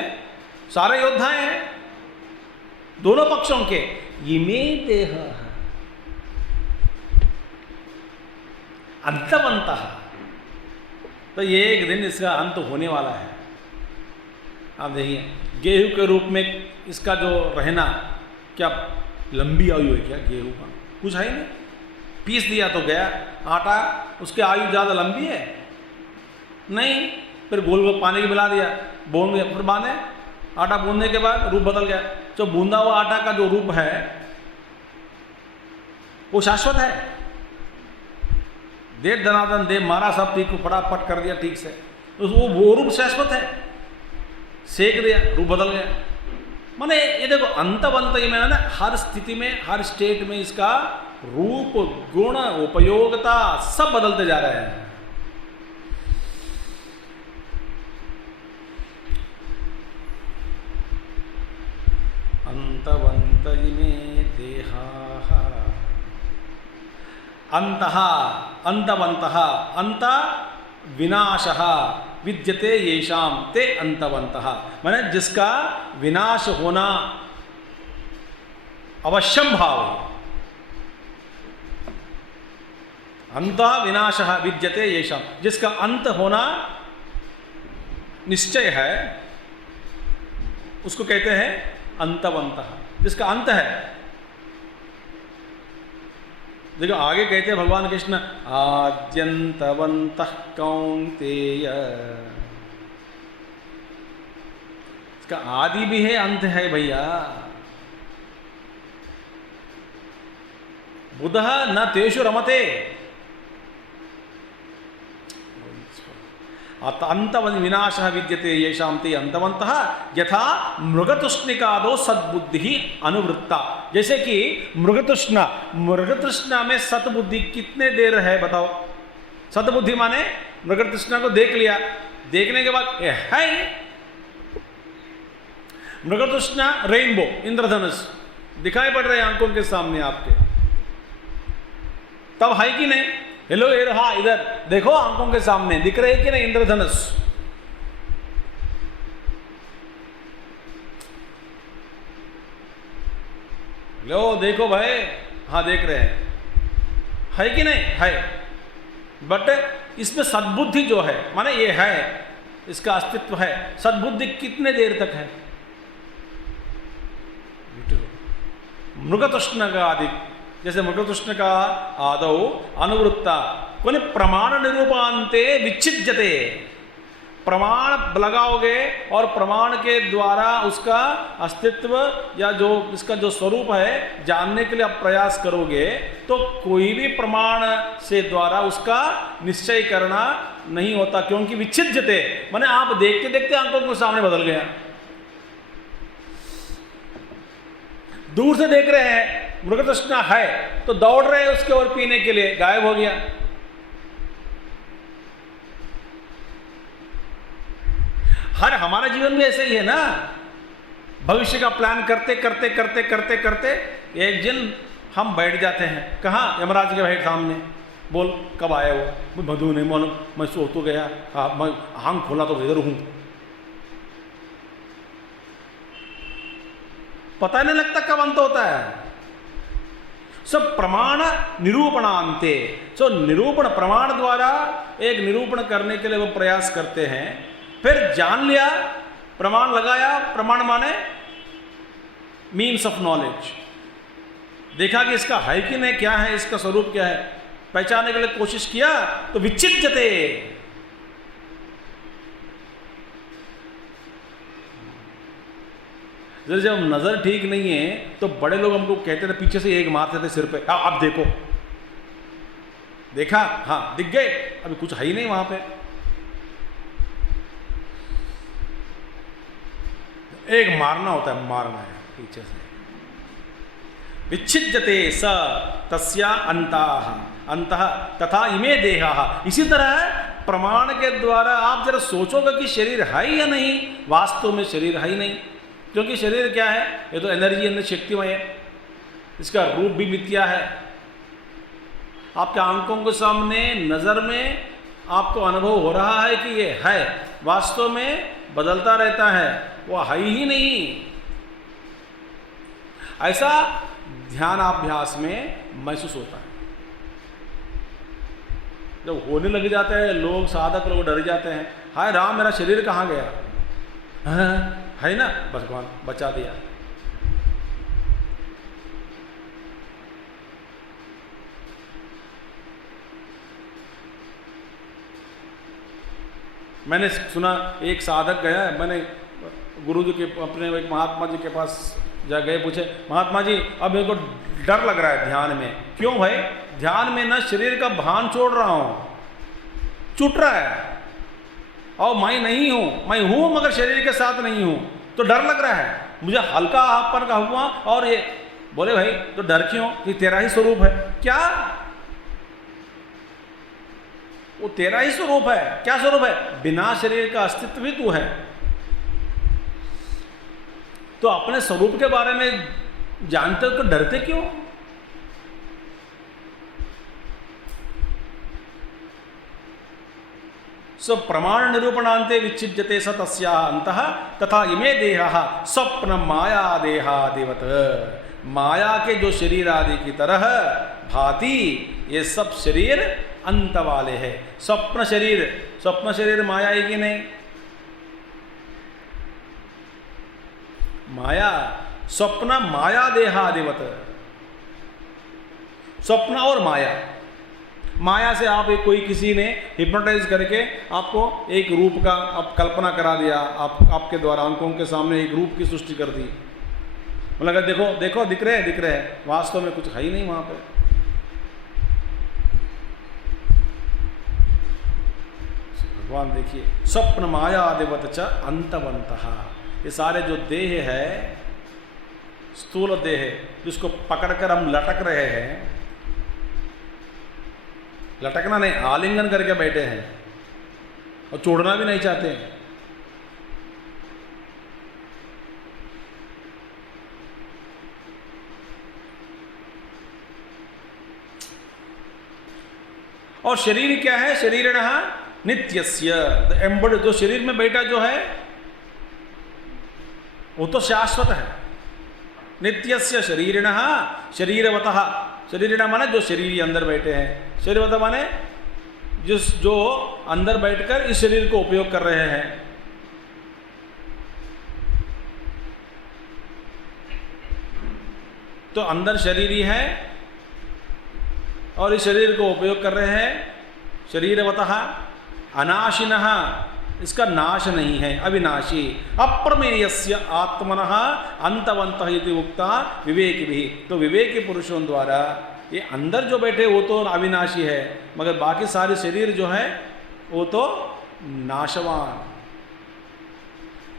सारे योद्धाएं हैं दोनों पक्षों के। इमे देहाः अंतवंतः, तो ये एक दिन इसका अंत होने वाला है। आप देखिए, गेहूं के रूप में इसका जो रहना, क्या लंबी आयु है क्या गेहूं का? कुछ है ही नहीं। पीस दिया तो गया आटा, उसकी आयु ज़्यादा लंबी है नहीं। फिर गोल गोल पानी की मिला दिया, भून दिया, फिर बांधे, आटा भूनने के बाद रूप बदल गया। जो बूंदा हुआ आटा का जो रूप है वो शाश्वत है। दे दनादन दे मारा, सब ठीक को फटाफट कर दिया ठीक से, तो वो रूप शाश्वत है। सेक दिया, रूप बदल गया। माने ये देखो, अंतवंत ये मैंने ना, हर स्थिति में, हर स्टेट में इसका रूप, गुण, उपयोगिता सब बदलते जा रहे हैं। अंतवंत इमे देहाः अंतः अंतवन्तः, अंत विनाशः विद्यते येषां ते अंतवन्तः। माने जिसका विनाश होना अवश्यम भाव, अंत विनाशः विद्यते येषां, जिसका अंत होना निश्चय है उसको कहते हैं अंतवंतः, जिसका अंत है। देखो आगे कहते हैं भगवान कृष्ण आद्यंतवंतः कौन्तेय, इसका आदि भी है अंत है भैया। बुधः न तेषु रमते, अंतवन् विनाशः विद्यते येषां ते अंतवन्तः यथा मृगतृष्णिकादो सद्बुद्धि अनुवृत्ता। जैसे कि मृगतृष्णा में सतबुद्धि कितने देर है बताओ। सतबुद्धि माने मृगतृष्णा को देख लिया, देखने के बाद है मृगतृष्णा रेनबो इंद्रधनुष दिखाई पड़ रहे हैं आंखों के सामने आपके, तब है कि नहीं? हेलो ये रहा, इधर देखो आंखों के सामने दिख रहे कि नहीं इंद्रधनुष। लो देखो भाई, हाँ देख रहे हैं, है कि नहीं? है। बट इसमें सद्बुद्धि जो है माने ये है, इसका अस्तित्व है। सद्बुद्धि कितने देर तक है? मृगतृष्ण का आदि, जैसे मृगतृष्ण का आदौ अनुवृत्ता कोई प्रमाण निरूपांते विच्छिद्यते। प्रमाण लगाओगे और प्रमाण के द्वारा उसका अस्तित्व या जो इसका जो स्वरूप है जानने के लिए आप प्रयास करोगे तो कोई भी प्रमाण से द्वारा उसका निश्चय करना नहीं होता, क्योंकि विच्छिद्यते माने आप देखते देखते आंखों के सामने बदल गया। दूर से देख रहे हैं मृगतृष्णा है तो दौड़ रहे हैं उसके और पीने के लिए, गायब हो गया। हर हमारा जीवन भी ऐसे ही है ना। भविष्य का प्लान करते करते करते करते करते एक दिन हम बैठ जाते हैं कहाँ? यमराज के भाई सामने। बोल कब आए हो? मैं बधू नहीं मालूम, मैं सो तो गया, मैं आंख खोला तो इधर हूं। पता नहीं लगता कब अंत होता है। सब प्रमाण निरूपणांते, सो निरूपण प्रमाण द्वारा एक निरूपण करने के लिए वो प्रयास करते हैं। फिर जान लिया, प्रमाण लगाया, प्रमाण माने मीन्स ऑफ नॉलेज, देखा कि इसका है कि नहीं, क्या है इसका स्वरूप, क्या है, पहचानने के लिए कोशिश किया तो विच्छिद्यते। जब नजर ठीक नहीं है तो बड़े लोग हमको कहते थे, पीछे से एक मारते थे सिर पे, आप देखो, देखा, हाँ दिख गए, अभी कुछ है ही नहीं वहां पे। एक मारना होता है, मारना है पीछे से। विच्छिद्यते स तस्या अंताः अंतः तथा इमे देहाः। इसी तरह प्रमाण के द्वारा आप जरा सोचोगे कि शरीर है या नहीं, वास्तव में शरीर है ही नहीं, क्योंकि शरीर क्या है? ये तो एनर्जी अंदर शक्तिमय है, इसका रूप भी मिथ्या है। आपके आंखों के सामने नजर में आपको अनुभव हो रहा है कि ये है, वास्तव में बदलता रहता है, वो है ही नहीं। ऐसा ध्यानाभ्यास में महसूस होता है। जब होने लग जाता है लोग, साधक लोग डर जाते हैं, हाय राम मेरा शरीर कहाँ गया? है ना, बस भगवान बचा दिया। मैंने सुना एक साधक गया, मैंने गुरु जी के अपने एक महात्मा जी के पास जा गए, पूछे महात्मा जी अब मेरे को डर लग रहा है ध्यान में। क्यों भाई? ध्यान में ना शरीर का भान छोड़ रहा हूं, छूट रहा है, और मैं नहीं हूं, मैं हूं मगर शरीर के साथ नहीं हूं, तो डर लग रहा है मुझे, हल्का आपन का हुआ। और ये बोले भाई तो डर क्यों? ये तेरा ही स्वरूप है। क्या? वो तेरा ही स्वरूप है। क्या स्वरूप है? बिना शरीर का अस्तित्व भी तू है। तो अपने स्वरूप के बारे में जानते हो तो डरते क्यों? प्रमाण निरूपणांते विच्छिद्यते स तस्याः अंतः तथा इमे देहाः स्वप्न माया देहादिवत। माया के जो शरीर आदि की तरह भांति ये सब शरीर अंत वाले हैं। स्वप्न शरीर माया है कि नहीं? माया, स्वप्न माया देहादिवत, स्वप्न और माया, माया से आप एक कोई किसी ने हिप्नोटाइज करके आपको एक रूप का आप कल्पना करा दिया, आपके द्वारा आंखों के सामने एक रूप की सृष्टि कर दी, लगा देखो देखो दिख रहे हैं, वास्तव में कुछ है ही नहीं वहां पे। भगवान देखिए, स्वप्न माया आदिवत च अंतवंतः, ये सारे जो देह है, स्थूल देह जिसको पकड़कर हम लटक रहे हैं, लटकना नहीं, आलिंगन करके बैठे हैं और छोड़ना भी नहीं चाहते हैं। और शरीर क्या है? शरीरिणः नित्यस्य, एम्बड जो शरीर में बैठा जो है वो तो शाश्वत है। नित्यस्य शरीरिणः, शरीरवतः, शरीरिणः माने जो शरीर अंदर बैठे हैं, शरीरवतः माने जो अंदर बैठकर इस शरीर को उपयोग कर रहे हैं। तो अंदर शरीर ही है और इस शरीर को उपयोग कर रहे हैं। शरीरवतः अनाशिनः, इसका नाश नहीं है, अविनाशी। अप्रमेयस्य आत्मनः अंतवन्तः इति उक्ता विवेकिभिः, तो विवेकी पुरुषों द्वारा ये अंदर जो बैठे वो तो अविनाशी है, मगर बाकी सारे शरीर जो है वो तो नाशवान।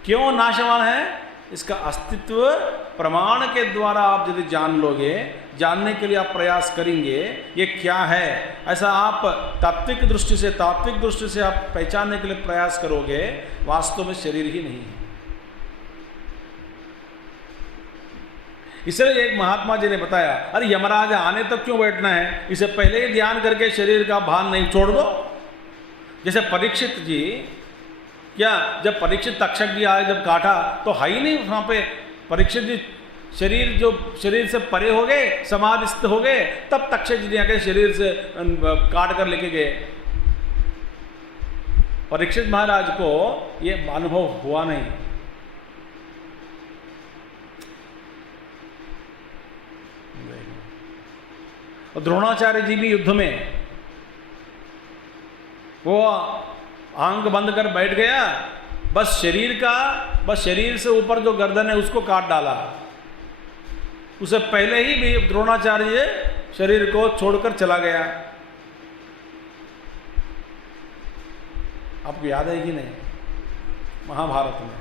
क्यों नाशवान है? इसका अस्तित्व प्रमाण के द्वारा आप यदि जान लोगे, जानने के लिए आप प्रयास करेंगे ये क्या है, ऐसा आप तात्विक दृष्टि से आप पहचानने के लिए प्रयास करोगे, वास्तव में शरीर ही नहीं है। इसलिए एक महात्मा जी ने बताया, अरे यमराज आने तक क्यों बैठना है, इसे पहले ही ध्यान करके शरीर का भान नहीं छोड़ दो। जैसे परीक्षित जी, क्या जब परीक्षित तक्षक जी आए, जब काटा तो है ही नहीं वहां पे, परीक्षित जी शरीर से परे हो गए, समाधिस्थ हो गए, तब तक्षक जी आके शरीर से काट कर लेके गए। परीक्षित महाराज को ये अनुभव हुआ नहीं। और द्रोणाचार्य जी भी युद्ध में वो आंख बंद कर बैठ गया, बस शरीर से ऊपर जो गर्दन है उसको काट डाला। उसे पहले ही भी द्रोणाचार्य शरीर को छोड़कर चला गया। आपको याद है कि नहीं, महाभारत में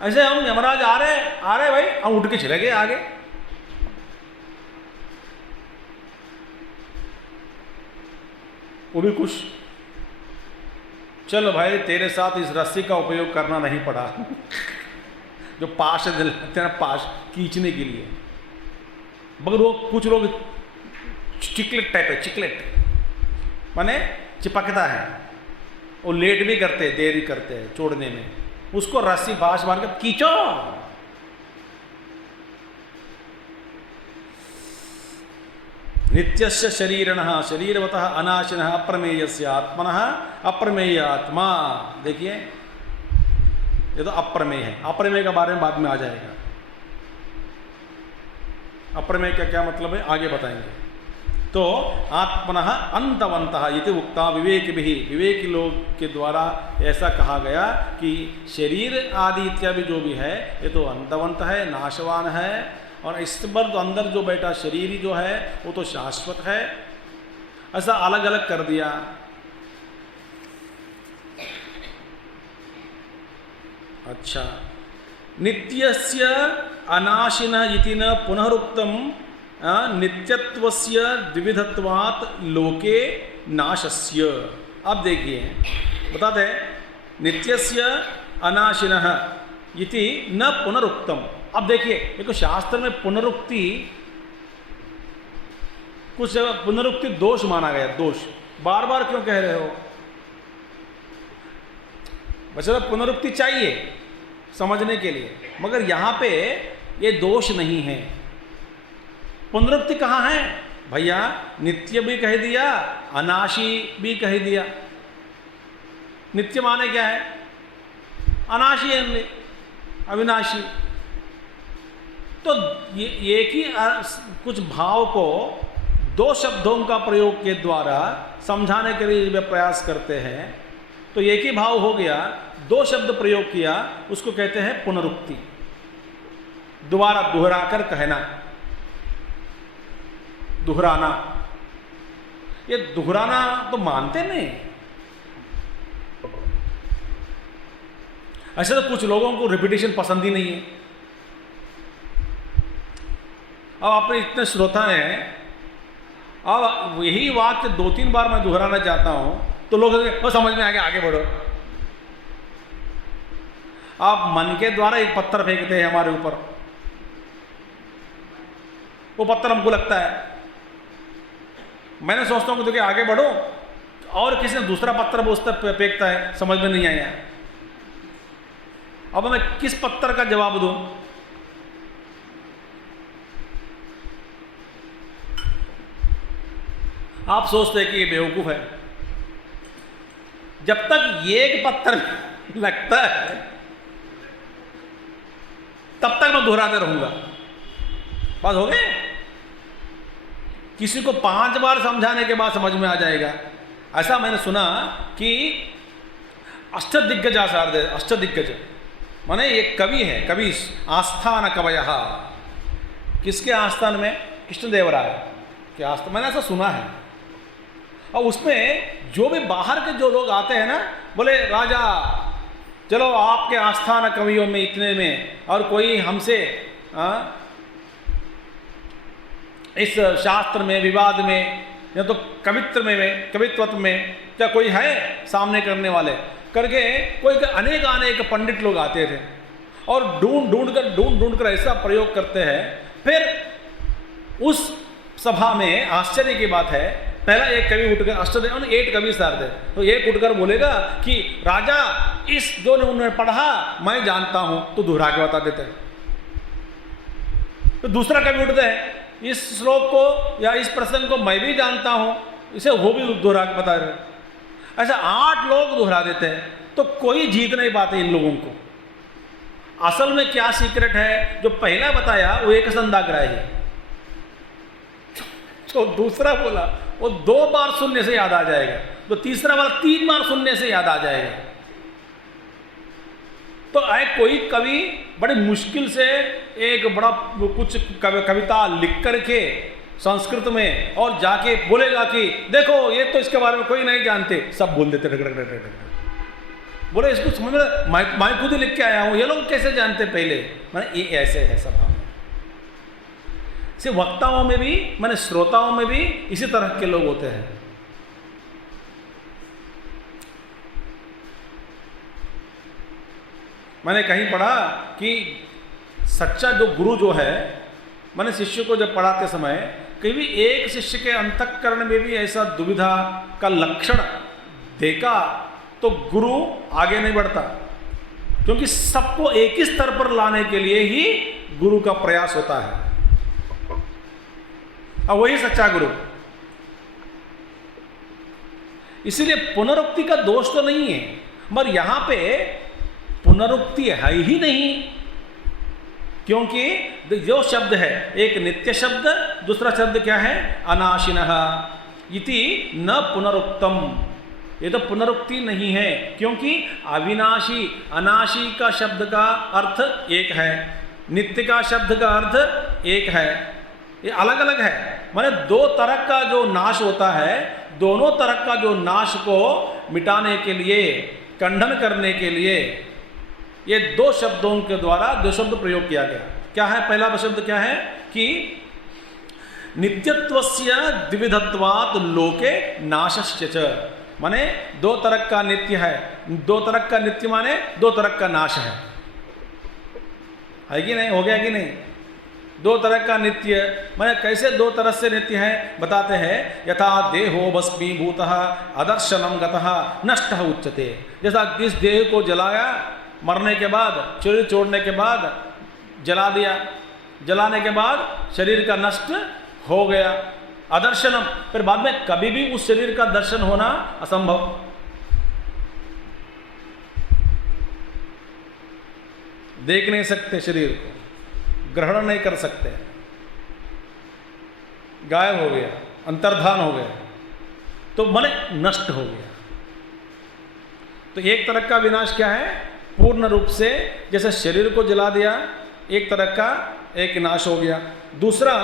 ऐसे हम यमराज आ रहे भाई, हम उठ के चले गए आगे। वो भी खुश, चलो भाई तेरे साथ इस रस्सी का उपयोग करना नहीं पड़ा जो पाश दिलाते हैं, पाश खींचने के लिए। मगर वो कुछ लोग चिकलेट टाइप है, चिकलेट माने चिपकता है, वो लेट भी करते हैं, देरी करते हैं छोड़ने में, उसको रस्सी बाँस मार कर खींचो। नित्यस्य शरीरिणः शरीरवतः अनाशिनः अप्रमेयस्य आत्मनः अप्रमेय आत्मा। देखिए ये तो अप्रमेय है, अप्रमेय के बारे में बाद में आ जाएगा। अप्रमेय का क्या मतलब है आगे बताएंगे। तो आत्मनः अंतवन्तः इति उक्ता विवेकिभिः, विवेकी लोग के द्वारा ऐसा कहा गया कि शरीर आदि इत्यादि जो भी है ये तो अंतवंत है, नाशवान है, और इस पर तो अंदर जो बैठा शरीर ही जो है वो तो शाश्वत है। ऐसा अलग अलग कर दिया। अच्छा, नित्यस्य अनाशिनः इति न पुनरुक्तम नित्यत्वस्य द्विविधत्वात् लोके नाशस्य। अब देखिए बताते हैं, नित्यस्य अनाशिनः इति न पुनरुक्तम। अब देखिए देखो शास्त्र में पुनरुक्ति, कुछ पुनरुक्ति दोष माना गया। दोष बार बार क्यों कह रहे हो? बच्चा पुनरुक्ति चाहिए समझने के लिए, मगर यहां पे ये दोष नहीं है। पुनरुक्ति कहाँ है भैया? नित्य भी कह दिया, अनाशी भी कह दिया। नित्य माने क्या है? अनाशी है, अविनाशी। तो ये एक ही कुछ भाव को दो शब्दों का प्रयोग के द्वारा समझाने के लिए वे प्रयास करते हैं। तो एक ही भाव हो गया, दो शब्द प्रयोग किया, उसको कहते हैं पुनरुक्ति, दोबारा दोहराकर कहना, दोहराना। ये दोहराना तो मानते नहीं। ऐसे तो कुछ लोगों को रिपीटिशन पसंद ही नहीं है। अब आपने इतने श्रोता हैं, अब यही वाक्य 2-3 बार मैं दोहराना चाहता हूं तो लोग वो समझ में आ गया, आगे बढ़ो। आप मन के द्वारा एक पत्थर फेंकते हैं हमारे ऊपर, वो पत्थर हमको लगता है, मैंने सोचता हूं कि देखिए आगे बढ़ो, और किसी ने दूसरा पत्थर वो उस तरफ फेंकता है, समझ में नहीं आया। अब मैं किस पत्थर का जवाब दूं? आप सोचते हैं कि ये बेवकूफ है। जब तक ये एक पत्थर लगता है तब तक मैं दोहराते रहूंगा। बात हो गई? किसी को 5 बार समझाने के बाद समझ में आ जाएगा। ऐसा मैंने सुना कि अष्टदिग्गज आचार्य, अष्टदिग्गज माने एक कवि है, कवि आस्थान कवयः। किसके आस्थान में? कृष्णदेवराय के आस्थान, मैंने ऐसा सुना है। और उसमें जो भी बाहर के जो लोग आते हैं ना, बोले राजा चलो आपके आस्थान कवियों में इतने में, और कोई हमसे इस शास्त्र में विवाद में या तो कवित्व में क्या कोई है सामने करने वाले करके, कोई अनेक पंडित लोग आते थे और ढूंढ कर ऐसा प्रयोग करते हैं। फिर उस सभा में आश्चर्य की बात है, पहला एक कवि उठकर, अष्टदेव 8 कवि सार थे, तो एक उठकर बोलेगा कि राजा इस जो ने उन्होंने पढ़ा मैं जानता हूं, तो दोहरा के बता देते हैं। तो दूसरा कवि उठते हैं, इस श्लोक को या इस प्रसंग को मैं भी जानता हूं, इसे वो भी दोहरा के बता रहे। ऐसा 8 लोग दोहरा देते हैं, तो कोई जीत नहीं पाते इन लोगों को। असल में क्या सीक्रेट है? जो पहला बताया वो एक संदाग्राही है, तो दूसरा बोला वो 2 बार सुनने से याद आ जाएगा, तो तीसरा वाला 3 बार सुनने से याद आ जाएगा। तो आए कोई कवि बड़ी मुश्किल से एक बड़ा कुछ कविता लिख करके संस्कृत में और जाके बोलेगा कि देखो ये तो इसके बारे में कोई नहीं जानते, सब बोल देते बोले इसको समझ में, मैं खुद ही लिख के आया हूं, ये लोग कैसे जानते पहले? मैंने ये ऐसे है सभा में। सिर्फ वक्ताओं में भी, मैंने श्रोताओं में भी इसी तरह के लोग होते हैं। मैंने कहीं पढ़ा कि सच्चा जो गुरु जो है, मैंने शिष्य को जब पढ़ाते समय कभी एक शिष्य के अंतःकरण में भी ऐसा दुविधा का लक्षण देखा तो गुरु आगे नहीं बढ़ता, क्योंकि सबको एक ही स्तर पर लाने के लिए ही गुरु का प्रयास होता है, और वही सच्चा गुरु। इसीलिए पुनरुक्ति का दोष तो नहीं है, मगर यहां पे पुनरुक्ति है ही नहीं, क्योंकि जो शब्द है एक नित्य शब्द, दूसरा शब्द क्या है? अनाशिनः इति न पुनरुक्तम। ये तो पुनरुक्ति नहीं है, क्योंकि अविनाशी अनाशी का शब्द का अर्थ एक है, नित्य का शब्द का अर्थ एक है, ये अलग अलग है। माने 2 तरह का जो नाश होता है, दोनों तरह का जो नाश को मिटाने के लिए, खंडन करने के लिए ये 2 शब्दों के द्वारा 2 शब्द प्रयोग किया गया। क्या है? पहला शब्द क्या है कि नित्यत्वस्य द्विविधत्वात् लोके नाशस्य च, माने 2 तरह का नित्य है, 2 तरह का नित्य माने 2 तरह का नाश है कि नहीं? हो गया कि नहीं? 2 तरह का नित्य माने कैसे 2 तरह से नित्य है बताते हैं। यथा देहो भस्मीभूतः अदर्शनम गतः नष्टः उच्यते। जैसा इस देह को जलाया, मरने के बाद, शरीर छोड़ने के बाद जला दिया, जलाने के बाद शरीर का नष्ट हो गया, अदर्शनम, फिर बाद में कभी भी उस शरीर का दर्शन होना असंभव। देख नहीं सकते, शरीर को ग्रहण नहीं कर सकते, गायब हो गया, अंतर्धान हो गया, तो मन नष्ट हो गया। तो एक तरह का विनाश क्या है? पूर्ण रूप से जैसे शरीर को जला दिया, एक तरह का एक नाश हो गया। दूसरा,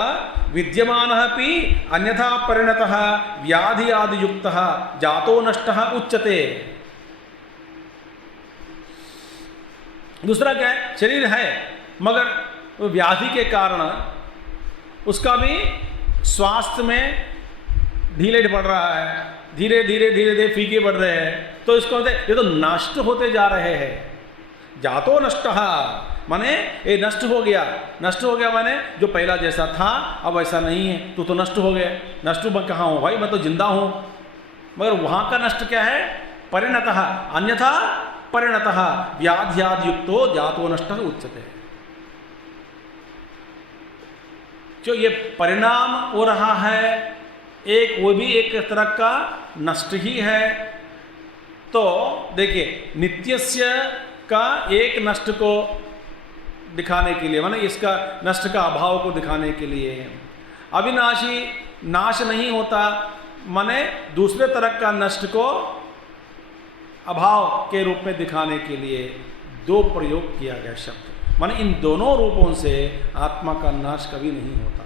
विद्यमान अपि अन्यथा परिणतः व्याधि आदि युक्तः जातो नष्टः उच्यते। दूसरा क्या है? शरीर है मगर व्याधि के कारण उसका भी स्वास्थ्य में ढीले पड़ रहा है, धीरे धीरे धीरे धीरे फीके पड़ रहे हैं, तो इसको ये तो नष्ट होते जा रहे हैं। जातो नष्टः माने ये नष्ट हो गया। नष्ट हो गया माने जो पहला जैसा था अब ऐसा नहीं है, तो नष्ट हो गया। नष्ट मैं कहाँ हूँ भाई, मैं तो जिंदा हूँ। मगर वहाँ का नष्ट क्या है? परिणतः अन्यथा परिणतः व्याध्यादि युक्तो जातो नष्टः उच्यते। जो ये परिणाम हो रहा है, एक वो भी एक तरह का नष्ट ही है। तो देखिए, नित्यस्य का एक नष्ट को दिखाने के लिए, माने इसका नष्ट का अभाव को दिखाने के लिए, अविनाशी नाश नहीं होता माने दूसरे तरह का नष्ट को अभाव के रूप में दिखाने के लिए दो प्रयोग किया गया शब्द। माने इन दोनों रूपों से आत्मा का नाश कभी नहीं होता।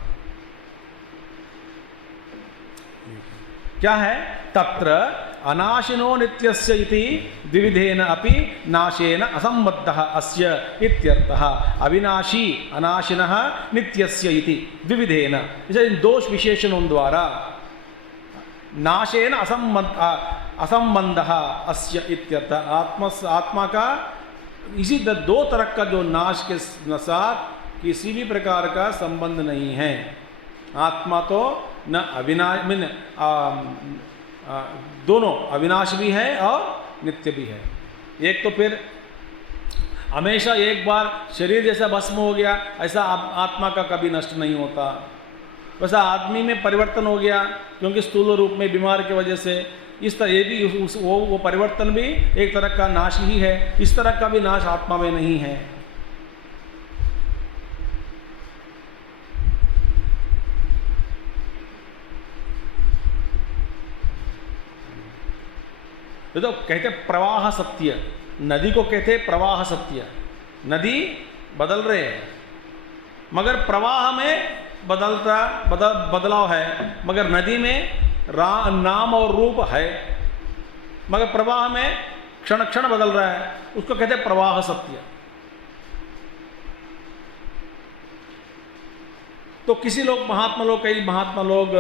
क्या है? तत्र अनाशिनो नित्यस्य इति द्विविधेन अपि नाशेन असंबद्धः अस्य इत्यर्थः। अविनाशी अनाशिनः नित्यस्य इति द्विविधेन, इसे इन दोष विशेषणों द्वारा नाशेन असंबंधः अस्य इत्यर्थः। आत्मा का इसी दो तरह का जो नाश के साथ किसी भी प्रकार का संबंध नहीं है। आत्मा तो न अविनाश दोनों अविनाश भी है और नित्य भी है। एक तो फिर हमेशा एक बार शरीर जैसा भस्म हो गया, ऐसा आत्मा का कभी नष्ट नहीं होता। वैसा आदमी में परिवर्तन हो गया क्योंकि स्थूल रूप में बीमार की वजह से, इस तरह ये भी वो परिवर्तन भी एक तरह का नाश ही है। इस तरह का भी नाश आत्मा में नहीं है। तो कहते प्रवाह सत्य, नदी को कहते प्रवाह सत्य। नदी बदल रहे हैं मगर प्रवाह में बदलाव है, मगर नदी में नाम और रूप है, मगर प्रवाह में क्षण क्षण बदल रहा है, उसको कहते हैं प्रवाह सत्य। तो किसी लोग कई महात्मा लोग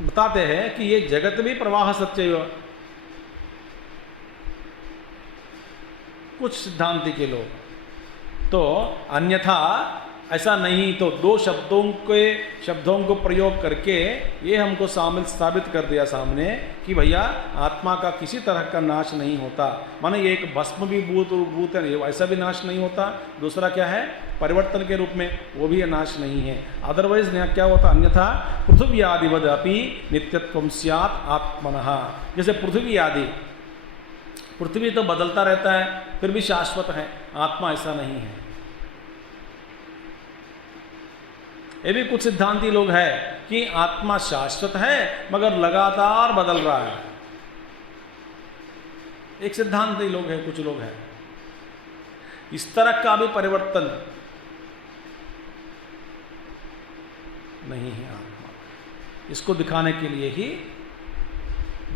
बताते हैं कि ये जगत भी प्रवाह सत्य है। कुछ सिद्धांति के लोग तो अन्यथा ऐसा नहीं, तो दो शब्दों को प्रयोग करके ये हमको साबित कर दिया सामने कि भैया आत्मा का किसी तरह का नाश नहीं होता। माने ये एक भस्म भी भूत है, ऐसा भी नाश नहीं होता। दूसरा क्या है? परिवर्तन के रूप में वो भी नाश नहीं है। अदरवाइज क्या होता? अन्यथा पृथ्वी आदिवद अपि नित्यत्वं स्यात् आत्मनः। जैसे पृथ्वी आदि, पृथ्वी तो बदलता रहता है फिर भी शाश्वत है, आत्मा ऐसा नहीं है। ये भी कुछ सिद्धांती लोग हैं कि आत्मा शाश्वत है मगर लगातार बदल रहा है। एक सिद्धांती लोग हैं, कुछ लोग हैं। इस तरह का भी परिवर्तन नहीं है आत्मा। इसको दिखाने के लिए ही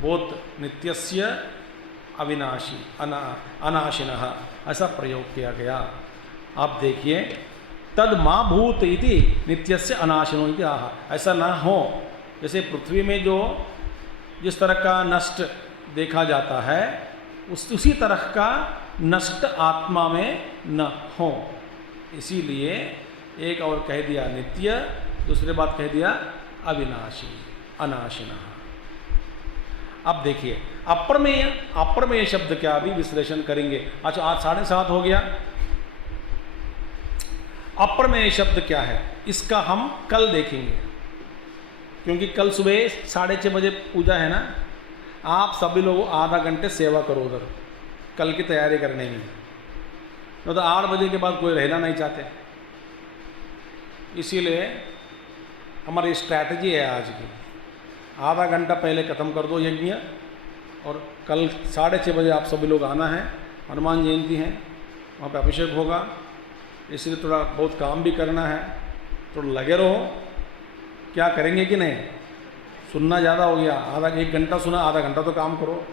बोध नित्यस्य अविनाशी अनाशिनः ऐसा प्रयोग किया गया। आप देखिए, तद मा भूत इति नित्यस्य अनाशिनो इति आह। ऐसा ना हो जैसे पृथ्वी में जो जिस तरह का नष्ट देखा जाता है उसी तरह का नष्ट आत्मा में न हो। इसीलिए एक और कह दिया नित्य, दूसरी बात कह दिया अविनाशी अनाशिनः। अब देखिए अप्रमेय शब्द क्या अभी विश्लेषण करेंगे। अच्छा, आज 7:30 हो गया। अप्रमेय शब्द क्या है इसका हम कल देखेंगे, क्योंकि कल सुबह 6:30 बजे पूजा है ना। आप सभी लोग आधा घंटे सेवा करो उधर, कल की तैयारी करने में। तो 8 बजे के बाद कोई रहना नहीं चाहते। इसीलिए हमारी स्ट्रैटेजी है आज की, आधा घंटा पहले ख़त्म कर दो यज्ञ, और कल 6:30 बजे आप सभी लोग आना है, हनुमान जयंती है, वहाँ पे अभिषेक होगा, इसलिए थोड़ा बहुत काम भी करना है, थोड़ा लगे रहो। क्या करेंगे कि नहीं, सुनना ज़्यादा हो गया, आधा 1 घंटा सुना, आधा घंटा तो काम करो।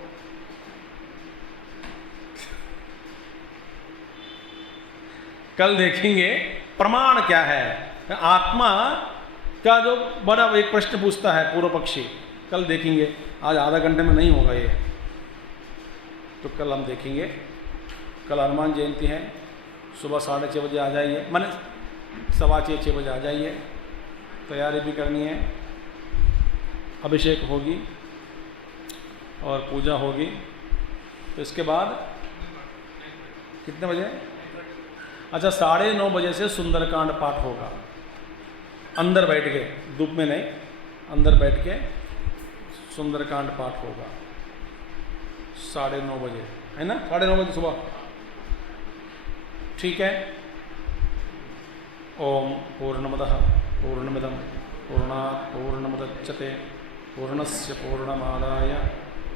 कल देखेंगे प्रमाण क्या है, आत्मा का जो बड़ा एक प्रश्न पूछता है पूर्व पक्षी, कल देखेंगे। आज आधा घंटे में नहीं होगा ये, तो कल हम देखेंगे। कल हनुमान जयंती है, सुबह 6:30 बजे आ जाइए, माने 6:15 बजे आ जाइए, तैयारी भी करनी है, अभिषेक होगी और पूजा होगी। तो इसके बाद कितने बजे, अच्छा 9:30 बजे से सुंदरकांड पाठ होगा, अंदर बैठ के, धूप में नहीं, अंदर बैठ के सुंदरकांड पाठ होगा 9:30 बजे, है ना, 9:30 बजे सुबह, ठीक है। ओम पूर्णमदः पूर्णमिदं पूर्णात् पूर्णमुदच्यते पूर्णस्य पूर्णमादाय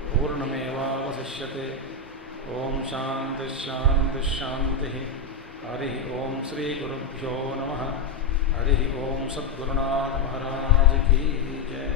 पूर्णमेवावशिष्यते। ओम शांति शांति शांति। हरि ओम श्री गुरुभ्यो नमः। हरि ओम सद्गुरुनाथ महाराज की जय।